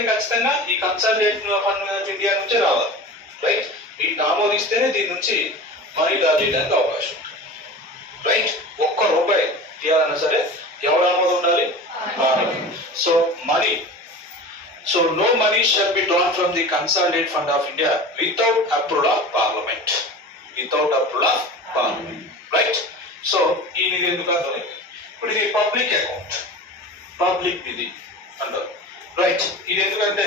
ఇవన్నీ ఖచ్చితంగా ఈ కన్సల్టేట్ ఫండ్ ఆఫ్ ఇండియా నుంచే రావాలి. రైట్, వీటిని ఆమోదిస్తేనే దీని నుంచి మనీ డ్రా చేయడానికి అవకాశం ఉంటుంది. రైట్, ₹1 తీయాలన్నా సరే ఎవరు ఆమోదం ఉండాలి? So money, so no money shall be drawn from the consolidated fund of India without approval of parliament. Without approval of parliament. Right? So ఈ నిధి ఎందుకు అంటారు? ఇప్పుడు ఇది పబ్లిక్ అకౌంట్, పబ్లిక్ నిధి అంటారు. రైట్, ఇది ఎందుకంటే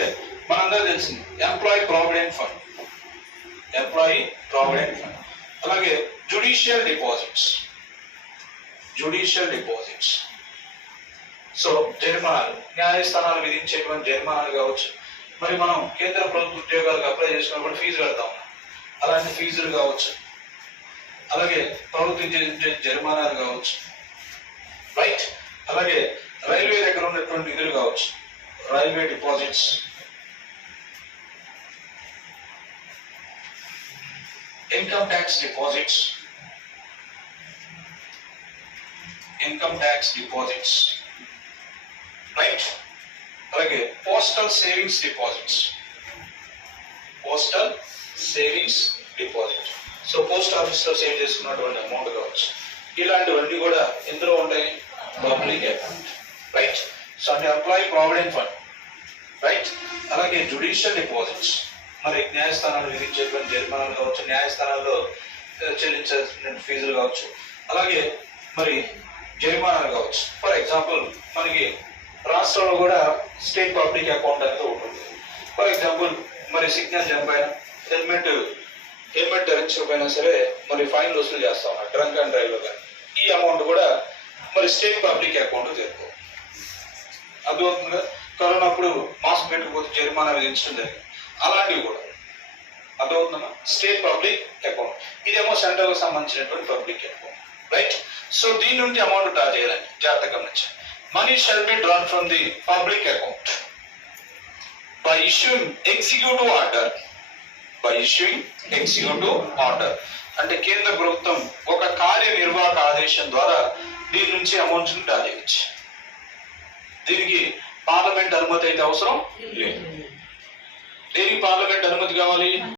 మనందరూ తెలిసింది employee provident fund, employee provident fund, అలాగే judicial deposits, judicial deposits. So జరిమానాలు, న్యాయస్థానాలు విధించేటువంటి జరిమానాలు కావచ్చు, మరి మనం కేంద్ర ప్రభుత్వ ఉద్యోగాలకు అప్లై చేసుకున్నప్పుడు ఫీజు కడతా ఉన్నాం, అలాంటి ఫీజులు కావచ్చు, అలాగే ప్రభుత్వం జరిమానాలు కావచ్చు. రైట్, అలాగే రైల్వే దగ్గర ఉన్నటువంటి నిధులు కావచ్చు, railway deposits, income tax deposits, income tax deposits. Right, అలాగే postal savings deposits, postal savings deposit. So post office లో సేవ్ చేసుకున్నటువంటి అమౌంట్ కావచ్చు, ఇలాంటివన్నీ కూడా ఎందులో ఉంటాయి? Public account. రైట్, సో అంటే ఎంప్లాయీ ప్రావిడెంట్ ఫండ్. రైట్, అలాగే జ్యుడిషియల్ డిపాజిట్స్, మరి న్యాయస్థానాలు విధించేటువంటి జరిమానాలు కావచ్చు, న్యాయస్థానాల్లో చెల్లించాల్సిన ఫీజులు కావచ్చు, అలాగే మరి జరిమానాలు కావచ్చు. ఫర్ ఎగ్జాంపుల్ మనకి రాష్ట్రంలో కూడా స్టేట్ పబ్లిక్ అకౌంట్ అనేది ఉంటుంది. ఫర్ ఎగ్జాంపుల్ మరి సిగ్నల్ జంప్ అయినా, హెల్మెట్ ధరించకపోయినా సరే మరి ఫైన్ వసూలు చేస్తా ఉన్నారు డ్రంక్ అండ్ డ్రైవ్ కానీ, ఈ అమౌంట్ కూడా మరి స్టేట్ పబ్లిక్ అకౌంట్ చేరుకో. అర్థమవుతుందిగా, కరోనా అప్పుడు మాస్క్ పెట్టుకోకపోతే జరిమానా విధించడం జరిగింది, అలాంటివి కూడా. అర్థమవుతుందమ్మా, స్టేట్ పబ్లిక్ అకౌంట్. ఇదేమో సెంట్రల్ కు సంబంధించినటువంటి పబ్లిక్ అకౌంట్. రైట్, సో దీని నుండి అమౌంట్ డ్రా చేయాలండి, జాగ్రత్తగా గమనించండి. Money shall be drawn from the public account by issuing executive order. By issuing executive order. అంటే కేంద్ర ప్రభుత్వం ఒక కార్యనిర్వాహక ఆదేశం ద్వారా దీని నుంచి అమౌంట్ డ్రా చేయవచ్చు. దీనికి పార్లమెంట్ అనుమతి అయితే అవసరం లేదు. దేనికి పార్లమెంట్ అనుమతి కావాలి?